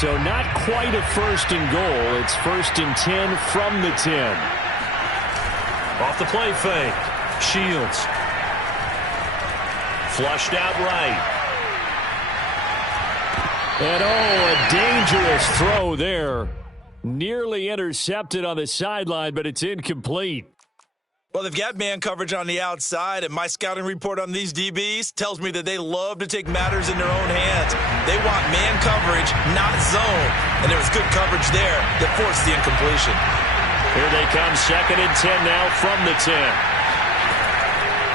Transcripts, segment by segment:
So not quite a first and goal. It's first and 10 from the 10. Off the play fake. Shields. Flushed out right. And a dangerous throw there. Nearly intercepted on the sideline, but it's incomplete. Well, they've got man coverage on the outside, and my scouting report on these DBs tells me that they love to take matters in their own hands. They want man coverage, not zone. And there was good coverage there that forced the incompletion. Here they come, second and 10 now from the 10.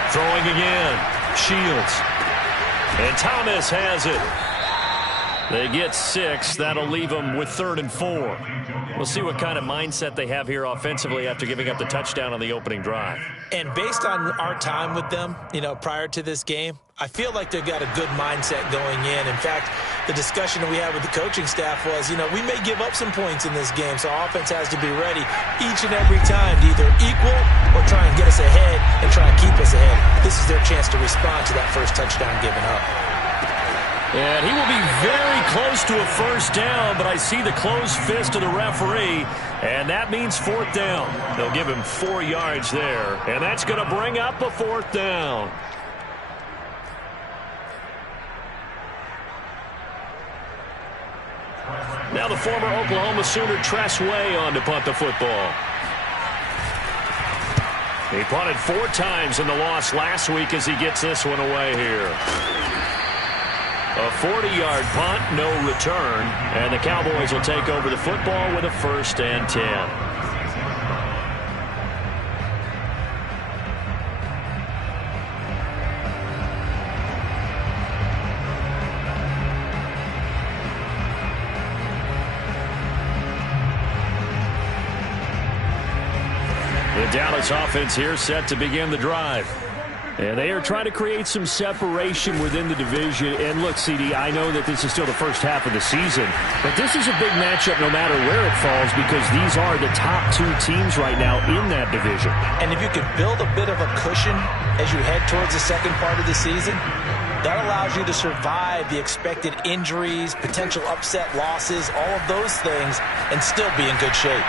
Throwing again. Shields. And Thomas has it. They get 6. That'll leave them with 3rd and 4. We'll see what kind of mindset they have here offensively after giving up the touchdown on the opening drive. And based on our time with them, prior to this game, I feel like they've got a good mindset going in. In fact, the discussion that we had with the coaching staff was, we may give up some points in this game, so our offense has to be ready each and every time to either equal or try and get us ahead and try and keep us ahead. This is their chance to respond to that first touchdown given up. And he will be very close to a first down, but I see the closed fist of the referee, and that means 4th down. They'll give him 4 yards there, and that's going to bring up a 4th down. Now the former Oklahoma Sooner Tress Way on to punt the football. He punted 4 times in the loss last week as he gets this one away here. A 40-yard punt, no return, and the Cowboys will take over the football with a 1st and 10. The Dallas offense here set to begin the drive. And they are trying to create some separation within the division. And look, CD, I know that this is still the first half of the season, but this is a big matchup no matter where it falls because these are the top 2 teams right now in that division. And if you could build a bit of a cushion as you head towards the second part of the season, that allows you to survive the expected injuries, potential upset losses, all of those things, and still be in good shape.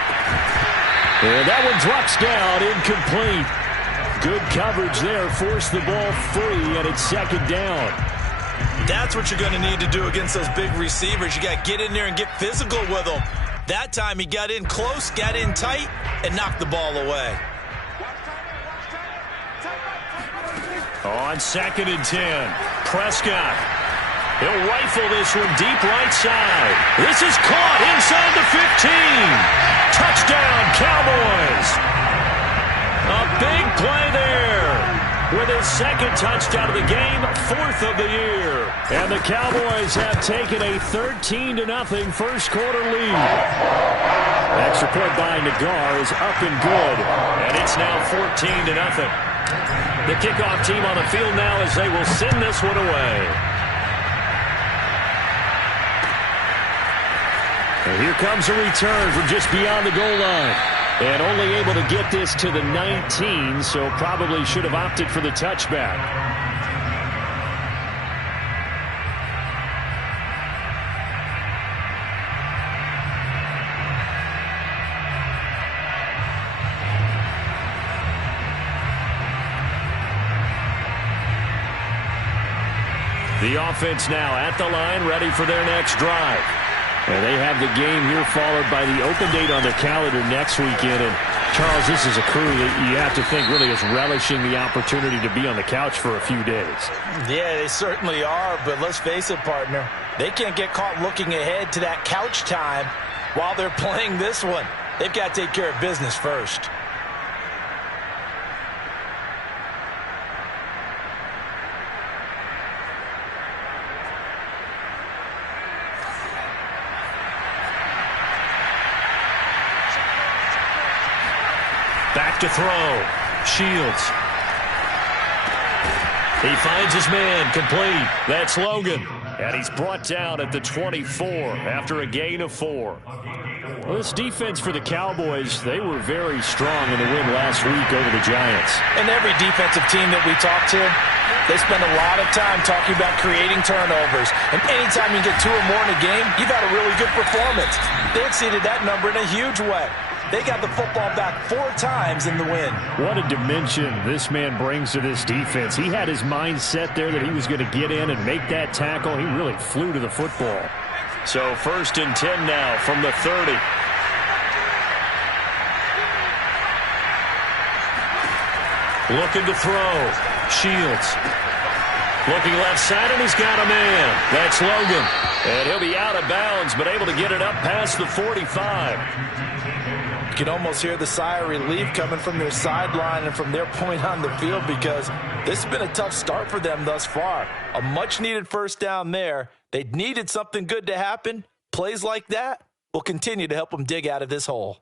And that one drops down, incomplete. Good coverage there, forced the ball free, and it's 2nd down. That's what you're going to need to do against those big receivers. You got to get in there and get physical with them. That time he got in close, got in tight, and knocked the ball away. On 2nd and 10, Prescott. He'll rifle this one deep right side. This is caught inside the 15. Touchdown, Cowboys. A big play there with his 2nd touchdown of the game, 4th of the year. And the Cowboys have taken a 13-0 first quarter lead. Extra point by Nagar is up and good, and it's now 14-0. The kickoff team on the field now as they will send this one away. And here comes a return from just beyond the goal line. And only able to get this to the 19, so probably should have opted for the touchback. The offense now at the line, ready for their next drive. And they have the game here followed by the open date on their calendar next weekend. And, Charles, this is a crew that you have to think really is relishing the opportunity to be on the couch for a few days. Yeah, they certainly are. But let's face it, partner, they can't get caught looking ahead to that couch time while they're playing this one. They've got to take care of business first. Back to throw. Shields. He finds his man, complete. That's Logan. And he's brought down at the 24 after a gain of 4. Well, this defense for the Cowboys, they were very strong in the win last week over the Giants. And every defensive team that we talk to, they spend a lot of time talking about creating turnovers. And anytime you get 2 or more in a game, you've had a really good performance. They exceeded that number in a huge way. They got the football back 4 times in the win. What a dimension this man brings to this defense. He had his mind set there that he was going to get in and make that tackle. He really flew to the football. So 1st and 10 now from the 30. Looking to throw. Shields. Looking left side, and he's got a man. That's Logan. And he'll be out of bounds, but able to get it up past the 45. You can almost hear the sigh of relief coming from their sideline and from their point on the field, because this has been a tough start for them thus far. A much-needed first down there. They needed something good to happen. Plays like that will continue to help them dig out of this hole.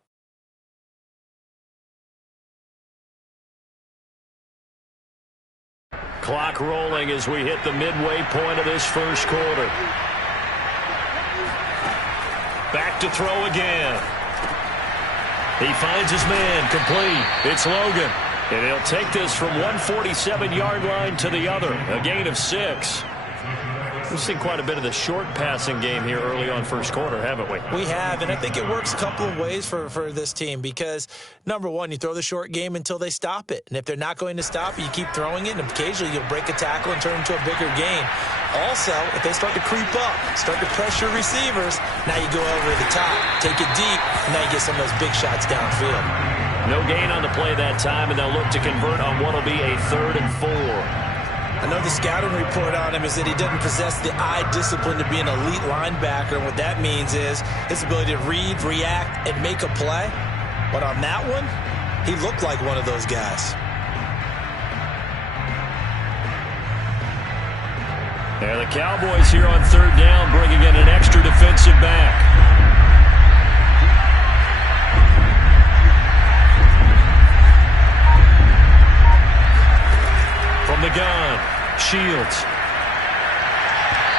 Clock rolling as we hit the midway point of this first quarter. Back to throw again. He finds his man, complete. It's Logan. And he'll take this from 147-yard line to the other. A gain of 6. We've seen quite a bit of the short passing game here early on first quarter, haven't we? We have, and I think it works a couple of ways for this team because, number one, you throw the short game until they stop it. And if they're not going to stop it, you keep throwing it, and occasionally you'll break a tackle and turn it into a bigger gain. Also, if they start to creep up, start to pressure receivers, now you go over the top, take it deep, and now you get some of those big shots downfield. No gain on the play that time, and they'll look to convert on what will be a 3rd and 4. I know the scouting report on him is that he doesn't possess the eye discipline to be an elite linebacker, and what that means is his ability to read, react, and make a play. But on that one, he looked like one of those guys. There the Cowboys here on 3rd down, bringing in an extra defensive back. From the gun, Shields.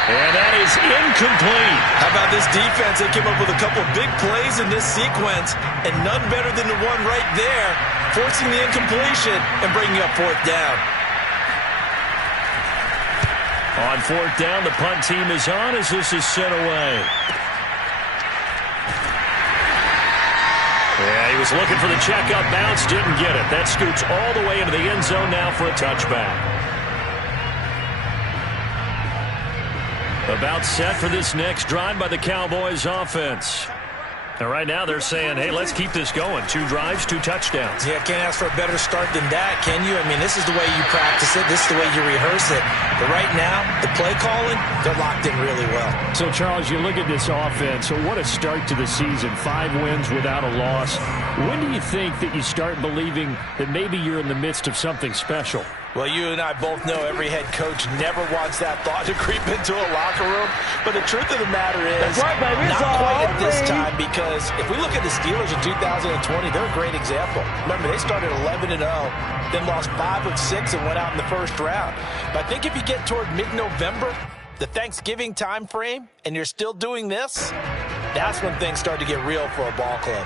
And that is incomplete. How about this defense? They came up with a couple big plays in this sequence, and none better than the one right there, forcing the incompletion and bringing up 4th down. On 4th down, the punt team is on as this is sent away. Yeah, he was looking for the checkup bounce, didn't get it. That scoots all the way into the end zone now for a touchback. About set for this next drive by the Cowboys offense. And right now they're saying, hey, let's keep this going. 2 drives, 2 touchdowns. Yeah, can't ask for a better start than that, can you? I mean, this is the way you practice it. This is the way you rehearse it. But right now, the play calling, they're locked in really well. So, Charles, you look at this offense. So what a start to the season. 5 wins without a loss. When do you think that you start believing that maybe you're in the midst of something special? Well, you and I both know every head coach never wants that thought to creep into a locker room. But the truth of the matter is, not quite at this time, because if we look at the Steelers in 2020, they're a great example. Remember, they started 11-0, then lost 5 of 6 and went out in the first round. But I think if you get toward mid-November, the Thanksgiving time frame, and you're still doing this, that's when things start to get real for a ball club.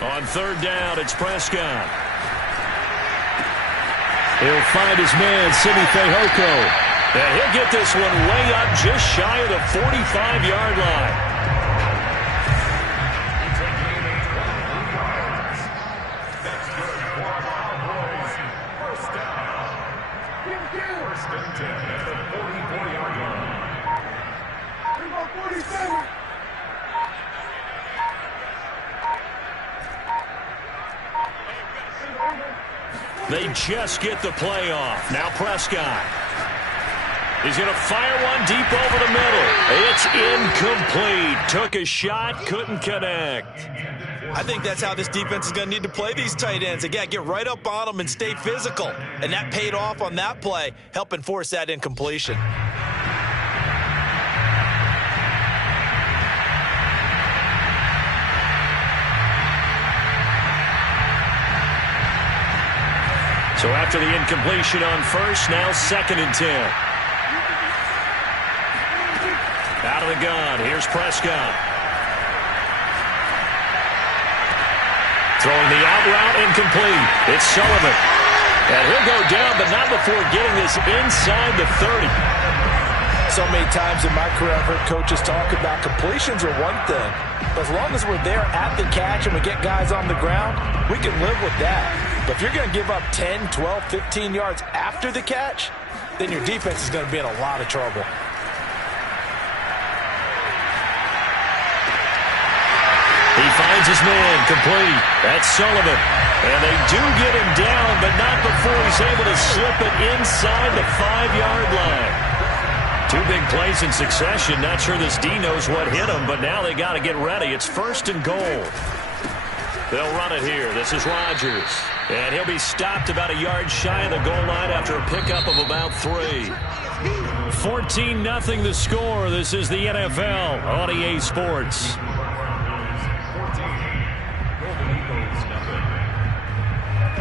On 3rd down, it's Prescott. He'll find his man, Simi Fehoko. And he'll get this one way up just shy of the 45-yard line. They just get the play off. Now Prescott. He's going to fire one deep over the middle. It's incomplete. Took a shot, couldn't connect. I think that's how this defense is going to need to play these tight ends. Again, get right up on them and stay physical. And that paid off on that play, helping force that incompletion. So after the incompletion on first, now 2nd and 10. Out of the gun, here's Prescott. Throwing the out route incomplete. It's Sullivan. And he'll go down, but not before getting this inside the 30. So many times in my career I've heard coaches talk about completions are one thing. But as long as we're there at the catch and we get guys on the ground, we can live with that. But if you're going to give up 10, 12, 15 yards after the catch, then your defense is going to be in a lot of trouble. He finds his man, complete. That's Sullivan. And they do get him down, but not before he's able to slip it inside the 5-yard line. 2 big plays in succession. Not sure this D knows what hit him, but now they got to get ready. It's 1st and goal. They'll run it here. This is Rodgers. And he'll be stopped about a yard shy of the goal line after a pickup of about 3. 14-0 the score. This is the NFL on EA Sports.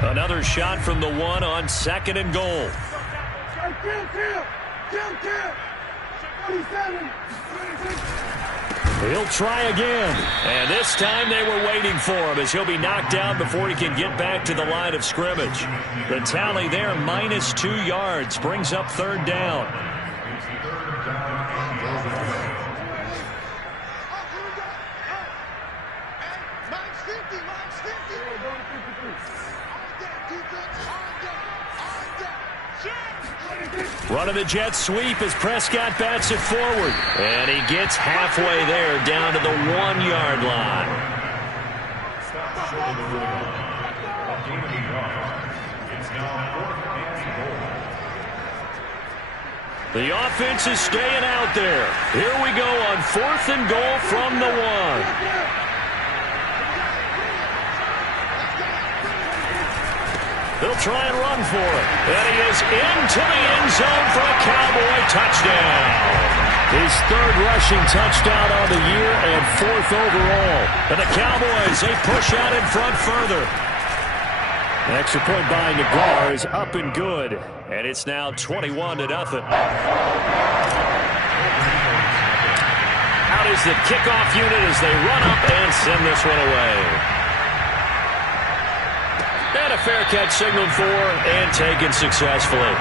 Another shot from the 1 on 2nd and goal. He'll try again. And this time they were waiting for him as he'll be knocked down before he can get back to the line of scrimmage. The tally there, -2 yards, brings up 3rd down. Running the jet sweep as Prescott bats it forward. And he gets halfway there down to the 1-yard line. The offense is staying out there. Here we go on 4th and goal from the 1. They'll try and run for it. And he is into the end zone for a Cowboy touchdown. His 3rd rushing touchdown on the year and 4th overall. And the Cowboys, they push out in front further. An extra point by Nagar is up and good. And it's now 21-0. Out is the kickoff unit as they run up and send this one away. And a fair catch signaled for and taken successfully.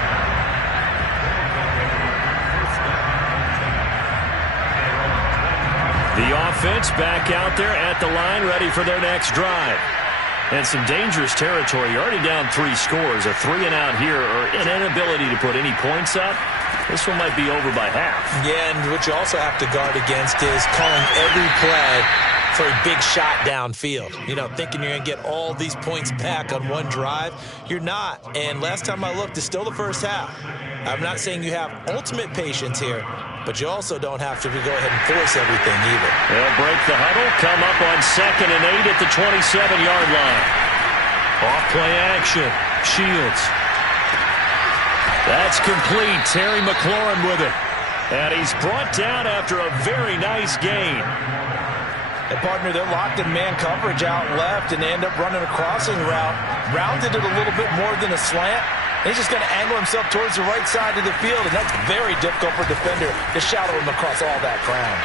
The offense back out there at the line, ready for their next drive. And some dangerous territory. You're already down 3 scores. A 3-and-out here, or an inability to put any points up. This one might be over by half. Yeah, and what you also have to guard against is calling every play for a big shot downfield. You know, thinking you're going to get all these points back on one drive. You're not. And last time I looked, it's still the first half. I'm not saying you have ultimate patience here, but you also don't have to go ahead and force everything either. They'll break the huddle, come up on 2nd and 8 at the 27-yard line. Off play action. Shields. That's complete. Terry McLaurin with it. And he's brought down after a very nice gain. And partner, they're locked in man coverage out left, and they end up running a crossing route. Rounded it a little bit more than a slant. He's just going to angle himself towards the right side of the field, and that's very difficult for a defender to shadow him across all that ground.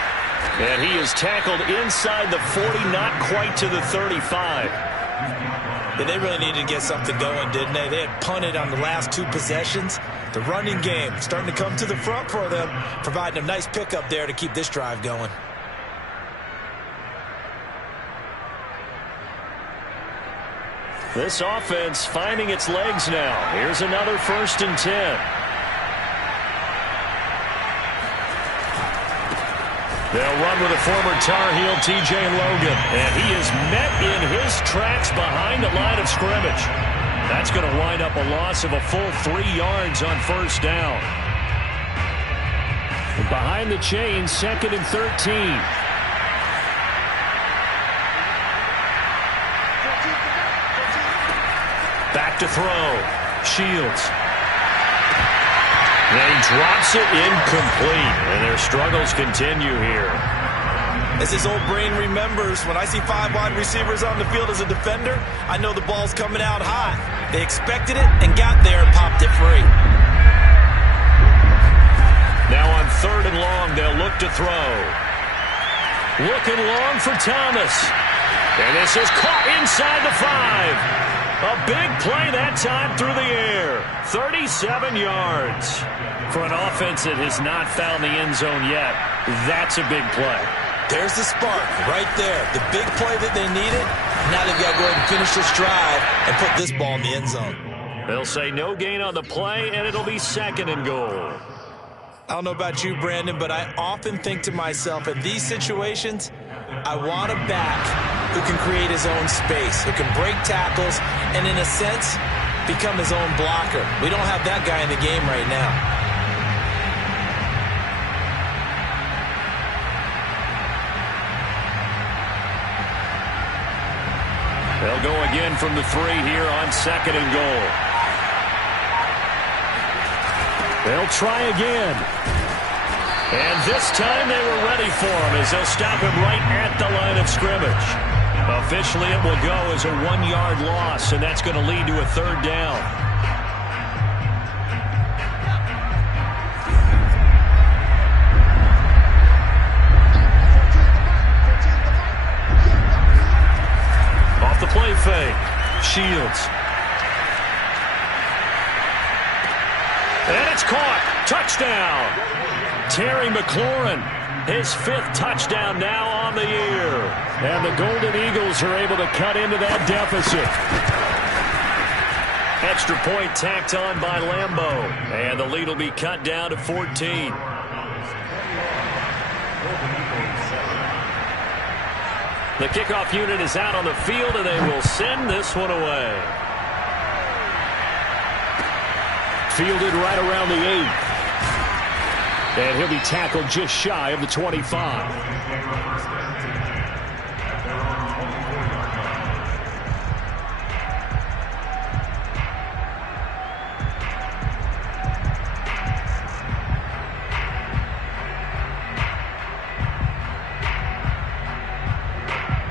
And he is tackled inside the 40, not quite to the 35. And they really needed to get something going, didn't they? They had punted on the last 2 possessions. The running game starting to come to the front for them, providing a nice pickup there to keep this drive going. This offense finding its legs now. Here's another 1st and 10. They'll run with a former Tar Heel, T.J. Logan. And he is met in his tracks behind the line of scrimmage. That's going to wind up a loss of a full 3 yards on 1st down. And behind the chain, 2nd and 13. Back to throw. Shields. And he drops it incomplete. And their struggles continue here. As his old brain remembers, when I see 5 wide receivers on the field as a defender, I know the ball's coming out hot. They expected it and got there and popped it free. Now on 3rd and long, they'll look to throw. Looking long for Thomas. And this is caught inside the 5. A big play that time through the air. 37 yards. For an offense that has not found the end zone yet, that's a big play. There's the spark right there. The big play that they needed. Now they've got to go ahead and finish this drive and put this ball in the end zone. They'll say no gain on the play, and it'll be 2nd and goal. I don't know about you, Brandon, but I often think to myself, in these situations, I want a back who can create his own space, who can break tackles, and in a sense, become his own blocker. We don't have that guy in the game right now. They'll go again from the 3 here on 2nd and goal. They'll try again. And this time they were ready for him as they'll stop him right at the line of scrimmage. Officially, it will go as a 1-yard loss, and that's going to lead to a 3rd down. Off the play fake. Shields. And it's caught. Touchdown. Terry McLaurin, his 5th touchdown now on the year. And the Golden Eagles are able to cut into that deficit. Extra point tacked on by Lambeau. And the lead will be cut down to 14. The kickoff unit is out on the field, and they will send this one away. Fielded right around the 8. And he'll be tackled just shy of the 25.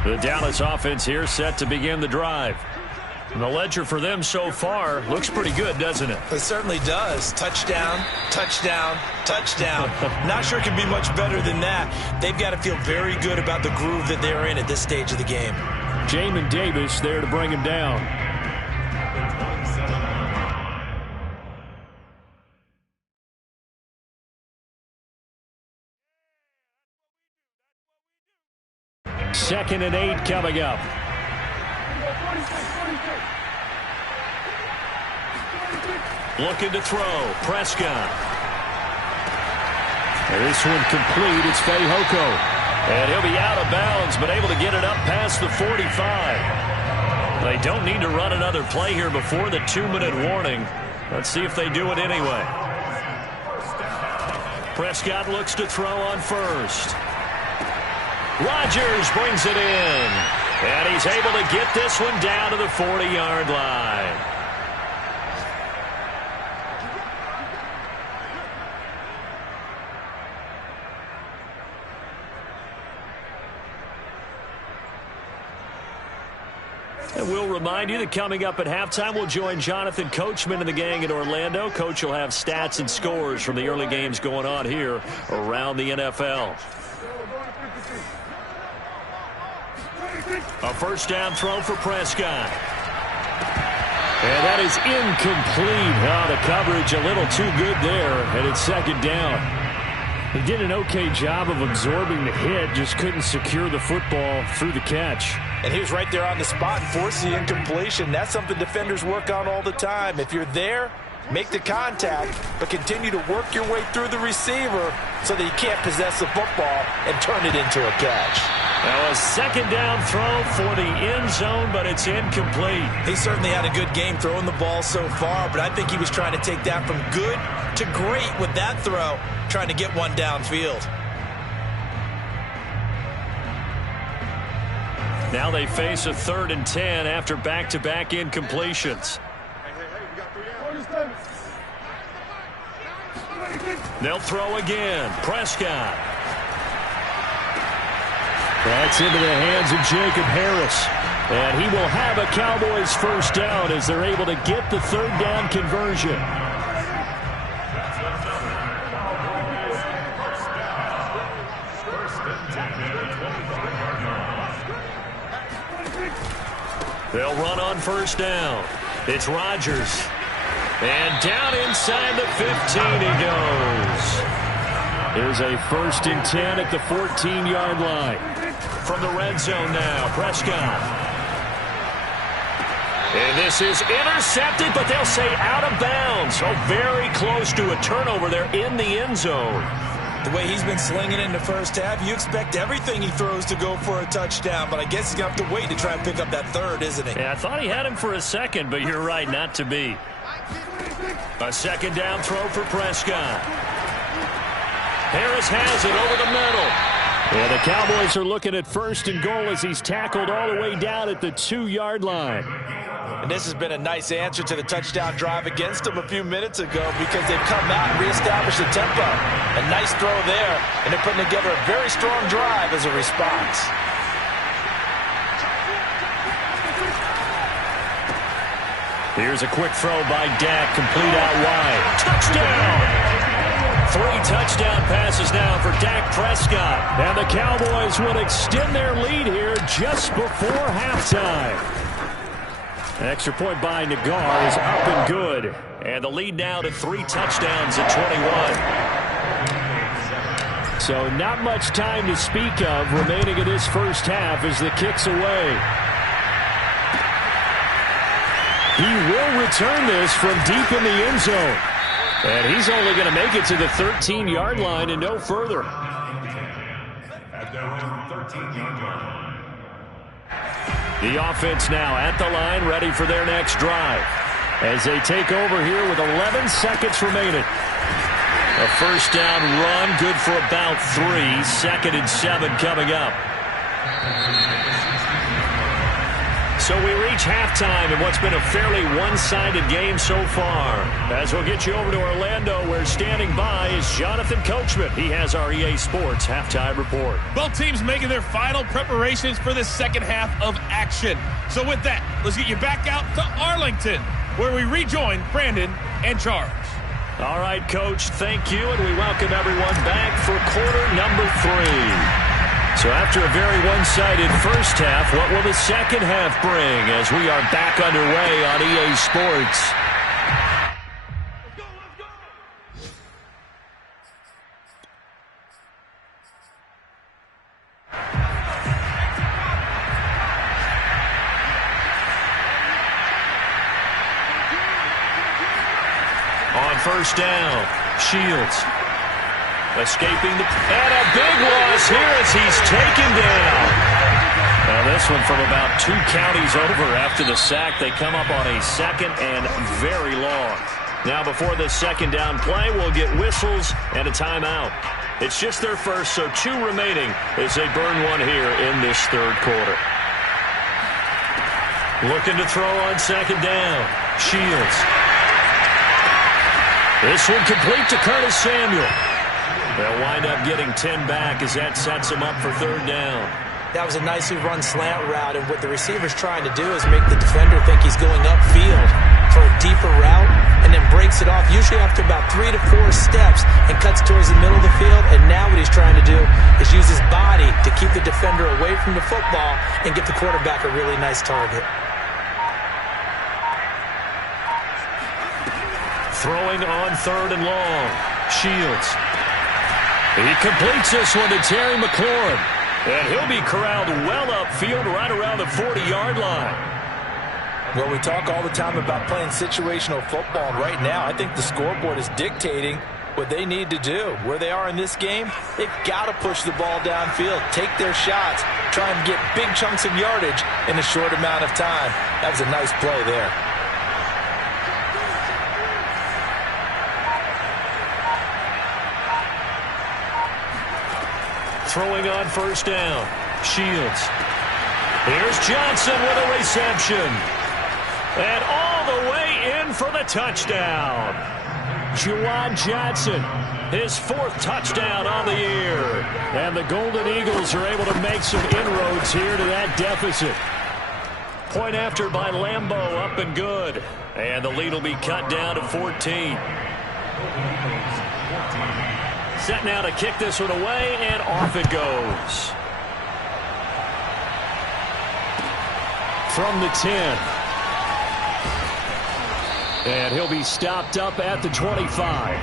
The Dallas offense here set to begin the drive. And the ledger for them so far looks pretty good, doesn't it? It certainly does. Touchdown, touchdown, touchdown. Not sure it can be much better than that. They've got to feel very good about the groove that they're in at this stage of the game. Jamin Davis there to bring him down. Second and 8 coming up. Looking to throw. Prescott. And this one complete. It's Fehoko. And he'll be out of bounds, but able to get it up past the 45. They don't need to run another play here before the 2-minute warning. Let's see if they do it anyway. Prescott looks to throw on first. Rodgers brings it in. And he's able to get this one down to the 40-yard line. And we'll remind you that coming up at halftime, we'll join Jonathan Coachman and the gang in Orlando. Coach will have stats and scores from the early games going on here around the NFL. A first down throw for Prescott. And that is incomplete. Oh, the coverage a little too good there, and it's 2nd down. He did an okay job of absorbing the hit, just couldn't secure the football through the catch. And he was right there on the spot and forced the incompletion. That's something defenders work on all the time. If you're there, make the contact, but continue to work your way through the receiver so that you can't possess the football and turn it into a catch. Now a 2nd down throw for the end zone, but it's incomplete. He certainly had a good game throwing the ball so far, but I think he was trying to take that from good to great with that throw, trying to get one downfield. Now they face a 3rd and 10 after back-to-back incompletions. They'll throw again. Prescott. That's into the hands of Jacob Harris. And he will have a Cowboys first down as they're able to get the third down conversion. They'll run on first down. It's Rodgers. And down inside the 15 he goes. There's a 1st and 10 at the 14-yard line. From the red zone now, Prescott. And this is intercepted, but they'll say out of bounds. So very close to a turnover there in the end zone. The way he's been slinging in the first half, you expect everything he throws to go for a touchdown, but I guess he's going to have to wait to try and pick up that third, isn't he? Yeah, I thought he had him for a second, but you're right, not to be. A second down throw for Prescott. Harris has it over the middle. Yeah, the Cowboys are looking at 1st and goal as he's tackled all the way down at the 2-yard line. And this has been a nice answer to the touchdown drive against them a few minutes ago because they've come out and reestablished the tempo. A nice throw there, and they're putting together a very strong drive as a response. Here's a quick throw by Dak, complete out wide. Touchdown! 3 touchdown passes now for Dak Prescott. And the Cowboys will extend their lead here just before halftime. An extra point by Nagar is up and good. And the lead now to 3 touchdowns at 21. So not much time to speak of remaining in this first half as the kick's away. He will return this from deep in the end zone. And he's only going to make it to the 13-yard line and no further. The offense now at the line, ready for their next drive. As they take over here with 11 seconds remaining. A first down run, good for about 3. 2nd and 7 coming up. So we reach halftime in what's been a fairly one-sided game so far. As we'll get you over to Orlando, where standing by is Jonathan Coachman. He has our EA Sports halftime report. Both teams making their final preparations for the second half of action. So with that, let's get you back out to Arlington, where we rejoin Brandon and Charles. All right, Coach, thank you, and we welcome everyone back for quarter number 3. So after a very one-sided first half, what will the second half bring as we are back underway on EA Sports? On first down, Shields. Escaping the... And a big loss here as he's taken down. Now this one from about 2 counties over after the sack. They come up on a 2nd and very long. Now before this second down play, we'll get whistles and a timeout. It's just their first, so 2 remaining as they burn one here in this third quarter. Looking to throw on second down. Shields. This one complete to Curtis Samuel. They'll wind up getting 10 back as that sets them up for third down. That was a nicely run slant route, and what the receiver's trying to do is make the defender think he's going upfield for a deeper route and then breaks it off, usually after about 3 to 4 steps, and cuts towards the middle of the field. And now what he's trying to do is use his body to keep the defender away from the football and give the quarterback a really nice target. Throwing on 3rd and long. Shields. He completes this one to Terry McLaurin. And he'll be corralled well upfield right around the 40-yard line. Well, we talk all the time about playing situational football. And right now, I think the scoreboard is dictating what they need to do. Where they are in this game, they've got to push the ball downfield, take their shots, try and get big chunks of yardage in a short amount of time. That was a nice play there. Throwing on first down. Shields. Here's Johnson with a reception. And all the way in for the touchdown. Juwan Johnson, his 4th touchdown on the year. And the Golden Eagles are able to make some inroads here to that deficit. Point after by Lambeau, up and good. And the lead will be cut down to 14. Set now to kick this one away, and off it goes. From the 10. And he'll be stopped up at the 25.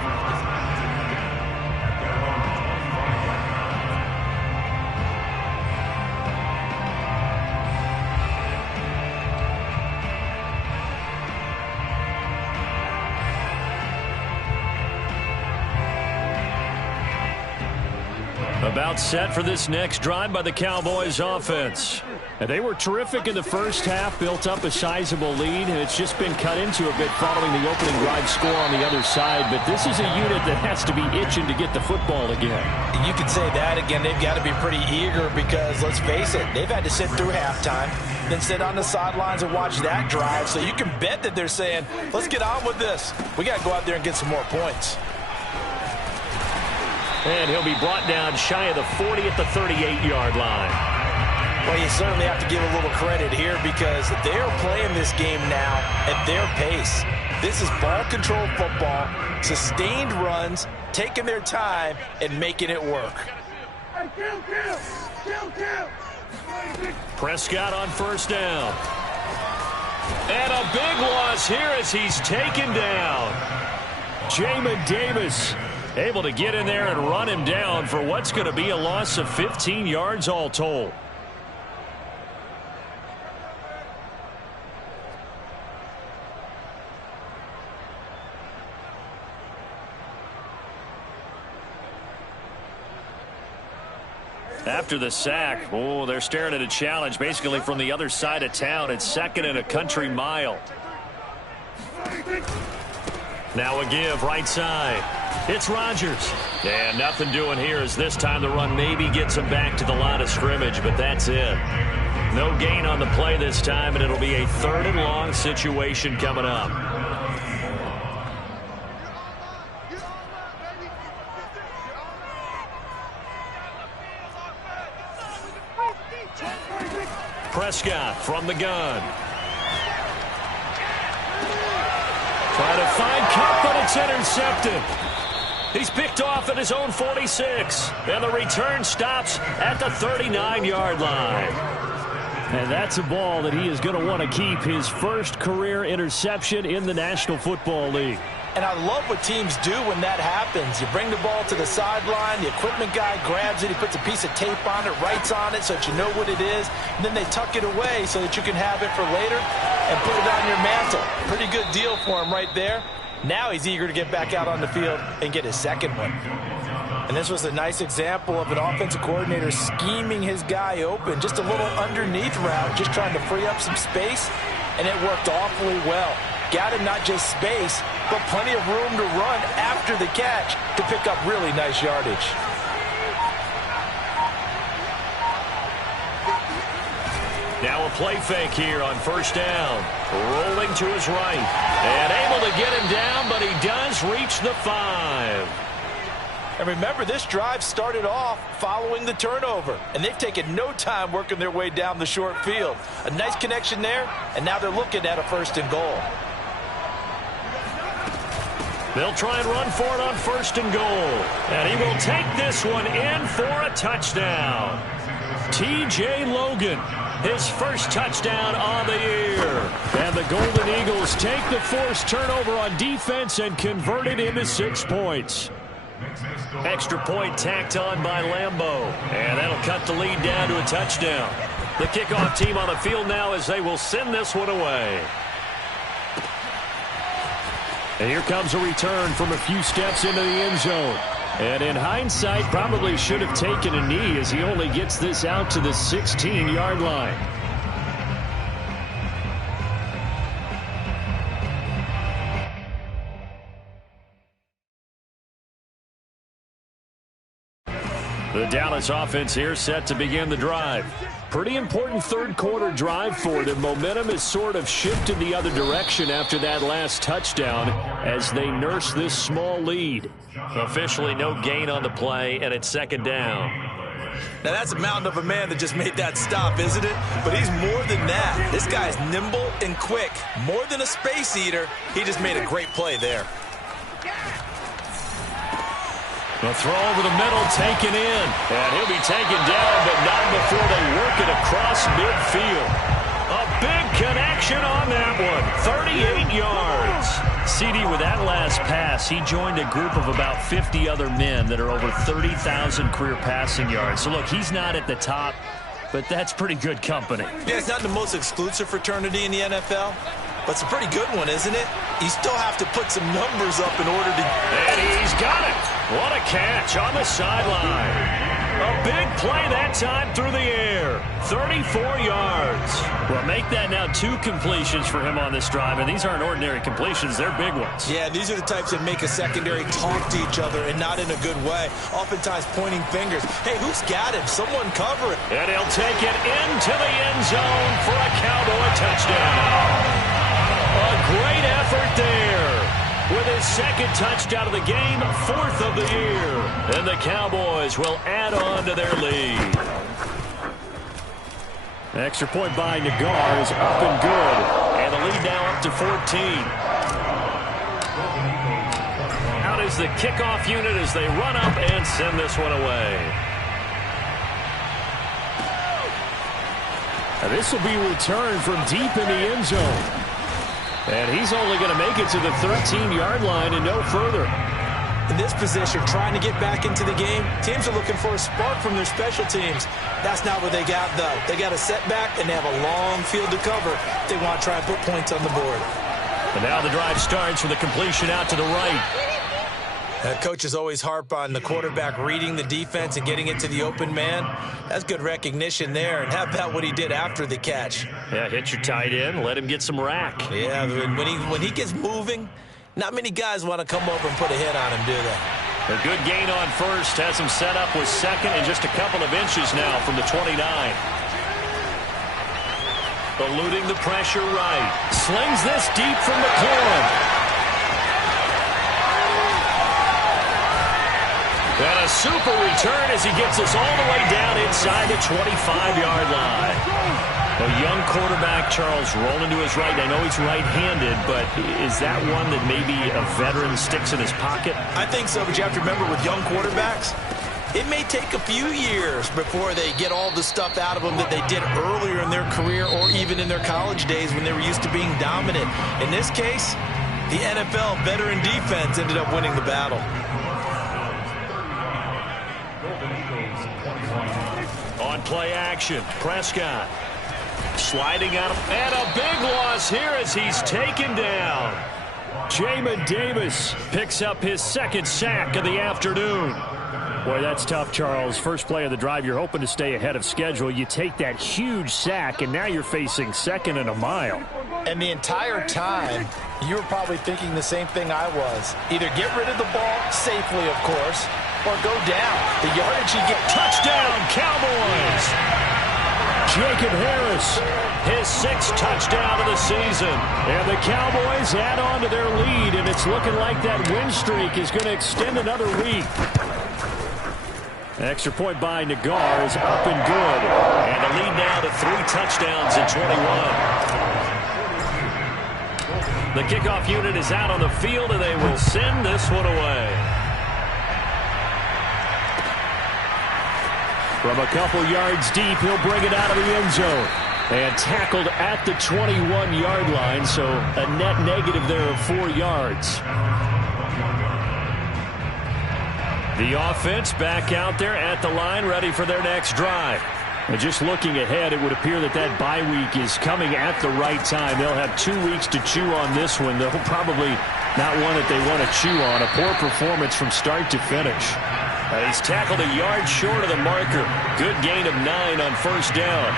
About set for this next drive by the Cowboys offense. And they were terrific in the first half, built up a sizable lead, and it's just been cut into a bit following the opening drive score on the other side. But this is a unit that has to be itching to get the football again. You could say that again. They've got to be pretty eager because, let's face it, they've had to sit through halftime, then sit on the sidelines and watch that drive. So you can bet that they're saying, let's get on with this. We got to go out there and get some more points. And he'll be brought down shy of the 40 at the 38-yard line. Well, you certainly have to give a little credit here because they're playing this game now at their pace. This is ball control football, sustained runs, taking their time, and making it work. Prescott on first down. And a big loss here as he's taken down. Jamin Davis able to get in there and run him down for what's going to be a loss of 15 yards all told. After the sack, oh, they're staring at a challenge basically from the other side of town. It's 2nd and a country mile. Now a give right side. It's Rodgers. And nothing doing here as this time the run maybe gets him back to the line of scrimmage, but that's it. No gain on the play this time, and it'll be a 3rd and long situation coming up. Prescott from the gun. Trying to find Cup, but it's intercepted. He's picked off at his own 46. And the return stops at the 39-yard line. And that's a ball that he is going to want to keep, his first career interception in the National Football League. And I love what teams do when that happens. You bring the ball to the sideline, the equipment guy grabs it, he puts a piece of tape on it, writes on it so that you know what it is, and then they tuck it away so that you can have it for later and put it on your mantle. Pretty good deal for him right there. Now he's eager to get back out on the field and get his second one. And this was a nice example of an offensive coordinator scheming his guy open, just a little underneath route, just trying to free up some space, and it worked awfully well. Got him not just space, but plenty of room to run after the catch to pick up really nice yardage. Now a play fake here on first down. Rolling to his right. And able to get him down, but he does reach the 5. And remember, this drive started off following the turnover, and they've taken no time working their way down the short field. A nice connection there, and now they're looking at a 1st and goal. They'll try and run for it on 1st and goal. And he will take this one in for a touchdown. T.J. Logan, his first touchdown on the year. And the Golden Eagles take the forced turnover on defense and convert it into 6 points. Extra point tacked on by Lambeau. And that'll cut the lead down to a touchdown. The kickoff team on the field now as they will send this one away. And here comes a return from a few steps into the end zone. And in hindsight, probably should have taken a knee as he only gets this out to the 16-yard line. The Dallas offense here set to begin the drive. Pretty important third-quarter drive for them. Momentum has sort of shifted the other direction after that last touchdown as they nurse this small lead. Officially no gain on the play, and it's second down. Now, that's a mountain of a man that just made that stop, isn't it? But he's more than that. This guy's nimble and quick. More than a space eater, he just made a great play there. The throw over the middle, taken in. And he'll be taken down, but not before they work it across midfield. A big connection on that one. 38 yards. CD, with that last pass, he joined a group of about 50 other men that are over 30,000 career passing yards. So, look, he's not at the top, but that's pretty good company. Yeah, it's not the most exclusive fraternity in the NFL, but it's a pretty good one, isn't it? You still have to put some numbers up in order to... And he's got it. What a catch on the sideline. A big play that time through the air. 34 yards. Well, make that now 2 completions for him on this drive, and these aren't ordinary completions. They're big ones. Yeah, these are the types that make a secondary talk to each other, and not in a good way. Oftentimes pointing fingers. Hey, who's got him? Someone cover it. And he'll take it into the end zone for a Cowboy touchdown. A great effort there. With his second touchdown of the game, 4th of the year. And the Cowboys will add on to their lead. Extra point by Nagar is up and good. And the lead now up to 14. Out is the kickoff unit as they run up and send this one away. Now this will be returned from deep in the end zone. And he's only going to make it to the 13-yard line and no further. In this position, trying to get back into the game, teams are looking for a spark from their special teams. That's not what they got, though. They got a setback, and they have a long field to cover if they want to try and put points on the board. And now the drive starts with a completion out to the right. Coaches always harp on the quarterback reading the defense and getting it to the open man. That's good recognition there. And how about what he did after the catch? Yeah, hit your tight end, let him get some rack. Yeah, when he gets moving, not many guys want to come over and put a hit on him, do they? A good gain on first, has him set up with second and just a couple of inches now from the 29. Eluding the pressure right. Slings this deep from McLaurin. And a super return as he gets us all the way down inside the 25-yard line. A young quarterback, Charles, rolling to his right. I know he's right-handed, but is that one that maybe a veteran sticks in his pocket? I think so, but you have to remember with young quarterbacks, it may take a few years before they get all the stuff out of them that they did earlier in their career or even in their college days when they were used to being dominant. In this case, the NFL veteran defense ended up winning the battle. On play action, Prescott sliding out, and a big loss here as he's taken down. Jamin Davis picks up his second sack of the afternoon. Boy, that's tough, Charles. First play of the drive, you're hoping to stay ahead of schedule. You take that huge sack, and now you're facing 2nd and a mile. And the entire time, you were probably thinking the same thing I was. Either get rid of the ball safely, of course, or go down. The yardage you get. Touchdown, Cowboys! Jacob Harris, his 6th touchdown of the season. And the Cowboys add on to their lead, and it's looking like that win streak is going to extend another week. Extra point by Nagar is up and good. And the lead now to 3 touchdowns in 21. The kickoff unit is out on the field, and they will send this one away. From a couple yards deep, he'll bring it out of the end zone. And tackled at the 21-yard line, so a net negative there of 4 yards. The offense back out there at the line, ready for their next drive. And just looking ahead, it would appear that that bye week is coming at the right time. They'll have 2 weeks to chew on this one. They'll probably not one that they want to chew on. A poor performance from start to finish. He's tackled a yard short of the marker. Good gain of 9 on first down.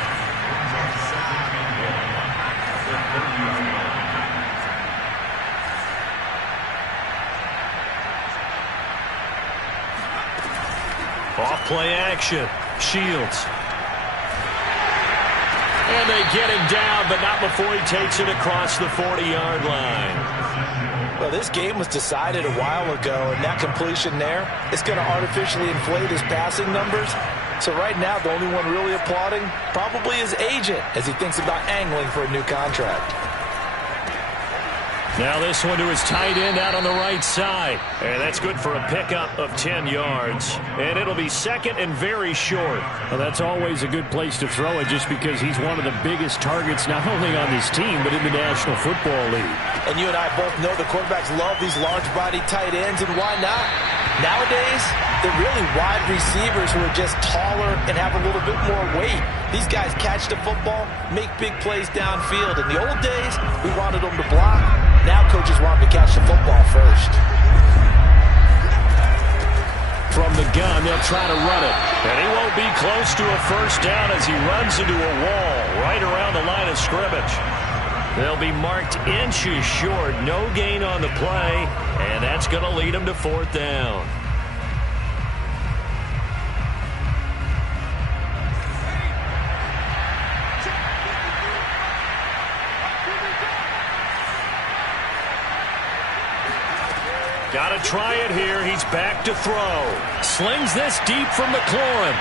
Off play action. Shields. And they get him down, but not before he takes it across the 40-yard line. Well, this game was decided a while ago, and that completion there is going to artificially inflate his passing numbers. So right now, the only one really applauding probably his agent as he thinks about angling for a new contract. Now this one to his tight end out on the right side. And that's good for a pickup of 10 yards. And it'll be second and very short. Well, that's always a good place to throw it just because he's one of the biggest targets not only on this team but in the National Football League. And you and I both know the quarterbacks love these large-bodied tight ends, and why not? Nowadays, they're really wide receivers who are just taller and have a little bit more weight. These guys catch the football, make big plays downfield. In the old days, we wanted them to block. Now coaches want them to catch the football first. From the gun, they'll try to run it. And he won't be close to a first down as he runs into a wall right around the line of scrimmage. They'll be marked inches short. No gain on the play. And that's going to lead them to fourth down. Got to try it here. He's back to throw. Slings this deep from McLaurin.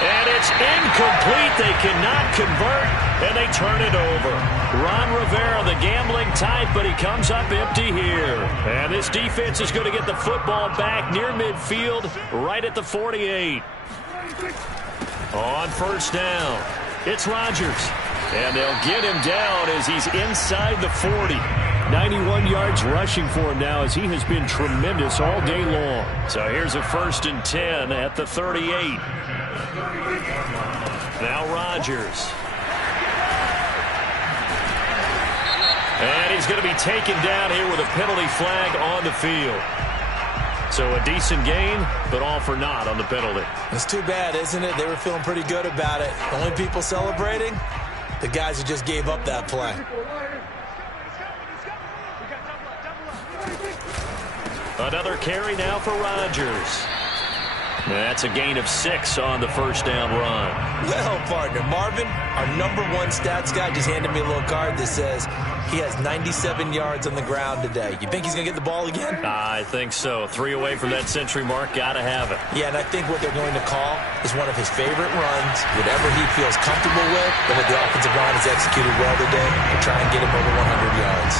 And it's incomplete. They cannot convert, and they turn it over. Ron Rivera, the gambling type, but he comes up empty here. And this defense is going to get the football back near midfield, right at the 48. On first down, it's Rodgers. And they'll get him down as he's inside the 40. 91 yards rushing for him now as he has been tremendous all day long. So here's a 1st and 10 at the 38. Now Rodgers. And he's going to be taken down here with a penalty flag on the field. So a decent gain, but all for naught on the penalty. It's too bad, isn't it? They were feeling pretty good about it. The only people celebrating, the guys who just gave up that play. Another carry now for Rodgers. That's a gain of 6 on the first down run. Well, partner, Marvin, our #1 stats guy, just handed me a little card that says he has 97 yards on the ground today. You think he's going to get the ball again? I think so. 3 away from that century mark. Got to have it. Yeah, and I think what they're going to call is one of his favorite runs, whatever he feels comfortable with, and what the offensive line has executed well today to try and get him over 100 yards.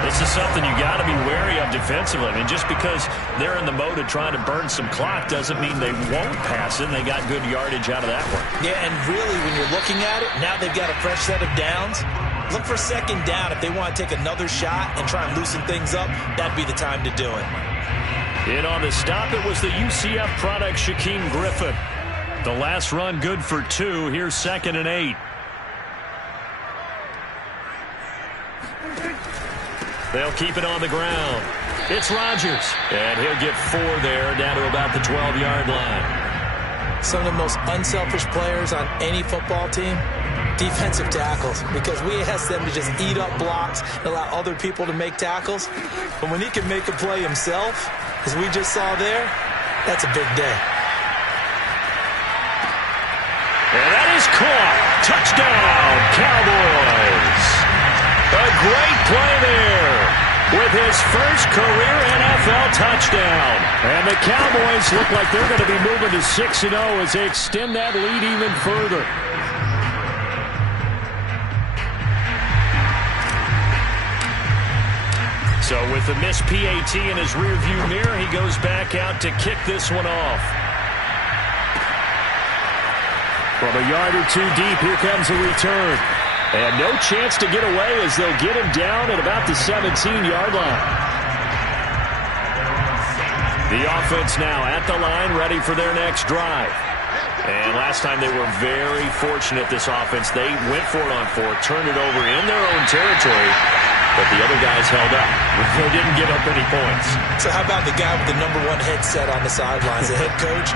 This is something you got to be wary of defensively. I mean, just because they're in the mode of trying to burn some clock doesn't mean they won't pass it. They got good yardage out of that one. Yeah, and really, when you're looking at it, now they've got a fresh set of downs. Look for second down. If they want to take another shot and try and loosen things up, that'd be the time to do it. In on the stop, it was the UCF product, Shaquem Griffin. The last run good for 2. Here's 2nd and 8. They'll keep it on the ground. It's Rodgers. And he'll get 4 there, down to about the 12-yard line. Some of the most unselfish players on any football team, defensive tackles, because we ask them to just eat up blocks and allow other people to make tackles. But when he can make a play himself, as we just saw there, that's a big day. And that is caught. Touchdown, Cowboys. A great play there with his first career NFL touchdown. And the Cowboys look like they're going to be moving to 6-0 as they extend that lead even further. So with the missed PAT in his rearview mirror, he goes back out to kick this one off. From a yard or 2 deep, here comes a return. And no chance to get away as they'll get him down at about the 17-yard line. The offense now at the line, ready for their next drive. And last time they were very fortunate, this offense. They went for it on 4, turned it over in their own territory, but the other guys held up. They didn't give up any points. So how about the guy with the #1 headset on the sidelines, the head coach?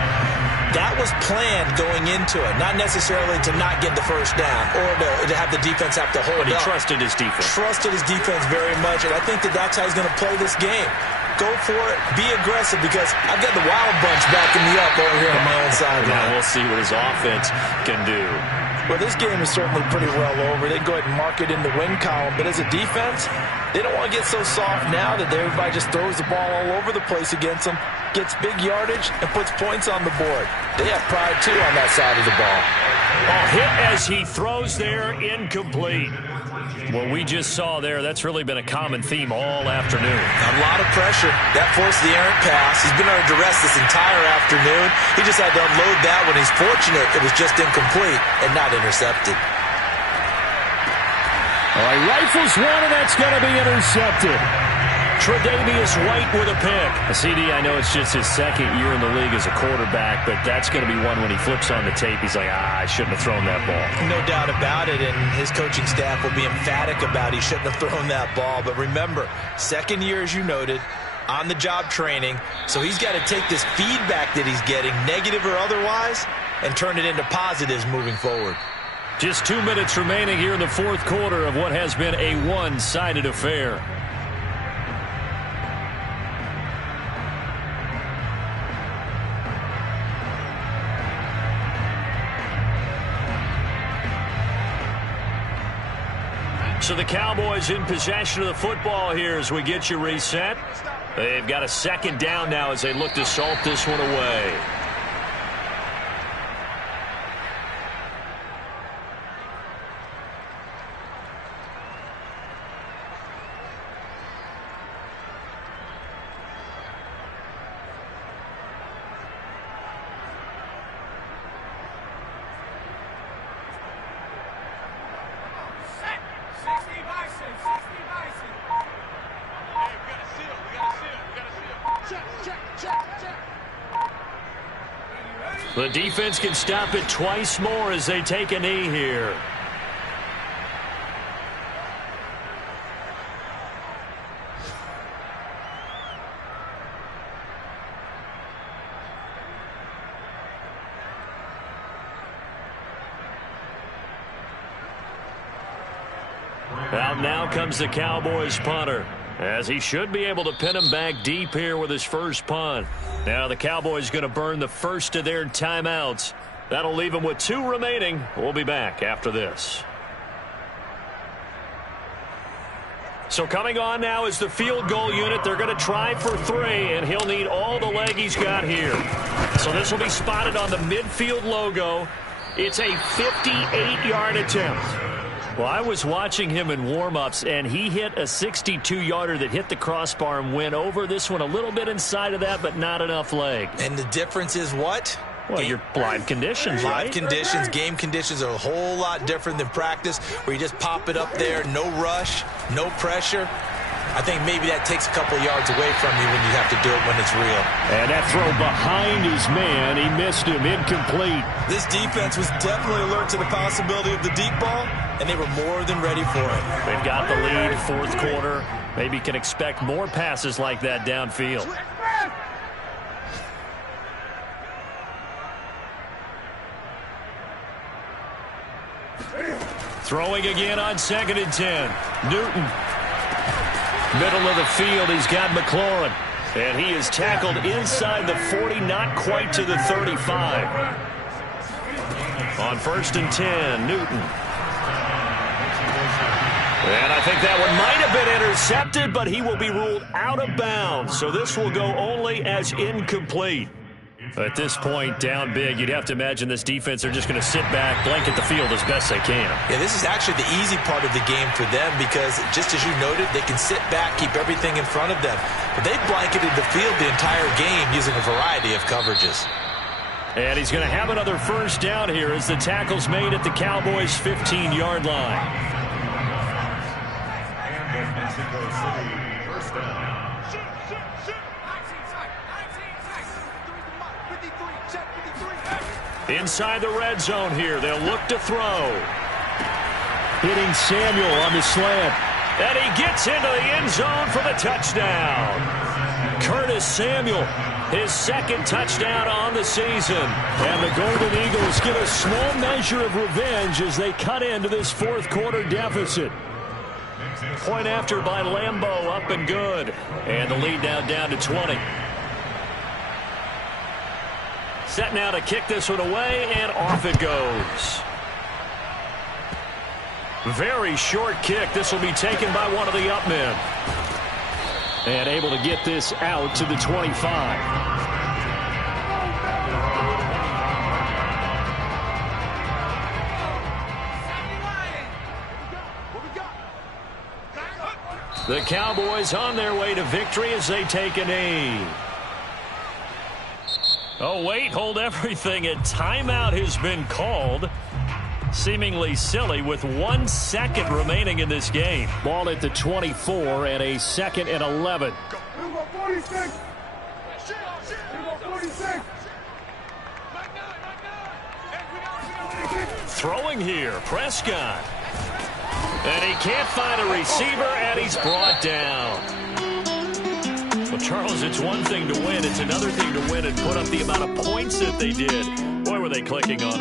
That was planned going into it, not necessarily to not get the first down or to have the defense have to hold up. But he trusted his defense. Trusted his defense very much, and I think that's how he's going to play this game. go for it, be aggressive, because I've got the Wild Bunch backing me up over here on my own sideline. Now we'll see what his offense can do. Well, this game is certainly pretty well over. They go ahead and mark it in the win column. But as a defense, they don't want to get so soft now that everybody just throws the ball all over the place against them, gets big yardage, and puts points on the board. They have pride, too, on that side of the ball. A hit as he throws there, incomplete. What we just saw there, that's really been a common theme all afternoon. A lot of pressure. That forced the errant pass. He's been under duress this entire afternoon. He just had to unload that when he's fortunate it was just incomplete and not intercepted. All right, rifles one, and that's going to be intercepted. Tre'Davious White with a pick. CD, I know it's just his second year in the league as a quarterback, but that's going to be one when he flips on the tape, he's like, I shouldn't have thrown that ball. No doubt about it, and his coaching staff will be emphatic about he shouldn't have thrown that ball. But remember, second year, as you noted, on-the-job training, so he's got to take this feedback that he's getting, negative or otherwise, and turn it into positives moving forward. Just 2 minutes remaining here in the fourth quarter of what has been a one-sided affair. So the Cowboys in possession of the football here as we get you reset. They've got a second down now as they look to salt this one away. The defense can stop it twice more as they take a knee here. Out now comes the Cowboys punter, as he should be able to pin him back deep here with his first punt. Now the Cowboys going to burn the first of their timeouts. That'll leave them with 2 remaining. We'll be back after this. So coming on now is the field goal unit. They're going to try for 3, and he'll need all the leg he's got here. So this will be spotted on the midfield logo. It's a 58-yard attempt. Well, I was watching him in warm-ups, and he hit a 62-yarder that hit the crossbar and went over. This one a little bit inside of that, but not enough leg. And the difference is what? Well, your live conditions, right? Live conditions, game conditions are a whole lot different than practice, where you just pop it up there, no rush, no pressure. I think maybe that takes a couple yards away from you when you have to do it when it's real. And that throw behind his man, he missed him, incomplete. This defense was definitely alert to the possibility of the deep ball, and they were more than ready for it. They've got the lead, fourth quarter. Maybe can expect more passes like that downfield. Throwing again on 2nd and 10. Newton. Middle of the field, he's got McLaurin. And he is tackled inside the 40, not quite to the 35. On 1st and 10, Newton. And I think that one might have been intercepted, but he will be ruled out of bounds. So this will go only as incomplete. At this point, down big, you'd have to imagine this defense are just going to sit back, blanket the field as best they can. Yeah, this is actually the easy part of the game for them because, just as you noted, they can sit back, keep everything in front of them. But they blanketed the field the entire game using a variety of coverages. And he's going to have another first down here as the tackle's made at the Cowboys' 15-yard line. Inside the red zone here. They'll look to throw. Hitting Samuel on the slant. And he gets into the end zone for the touchdown. Curtis Samuel, his second touchdown on the season. And the Golden Eagles get a small measure of revenge as they cut into this fourth quarter deficit. Point after by Lambeau up up and good. And the lead now down to 20. Set now to kick this one away, and off it goes. Very short kick. This will be taken by one of the up men. And able to get this out to the 25. The Cowboys on their way to victory as they take a knee. Oh, wait, hold everything. A timeout has been called. Seemingly silly with 1 second remaining in this game. Ball at the 24 and a 2nd and 11. Throwing here, Prescott. And he can't find a receiver, and he's brought down. Well, Charles, it's one thing to win. It's another thing to win and put up the amount of points that they did. Boy, were they clicking on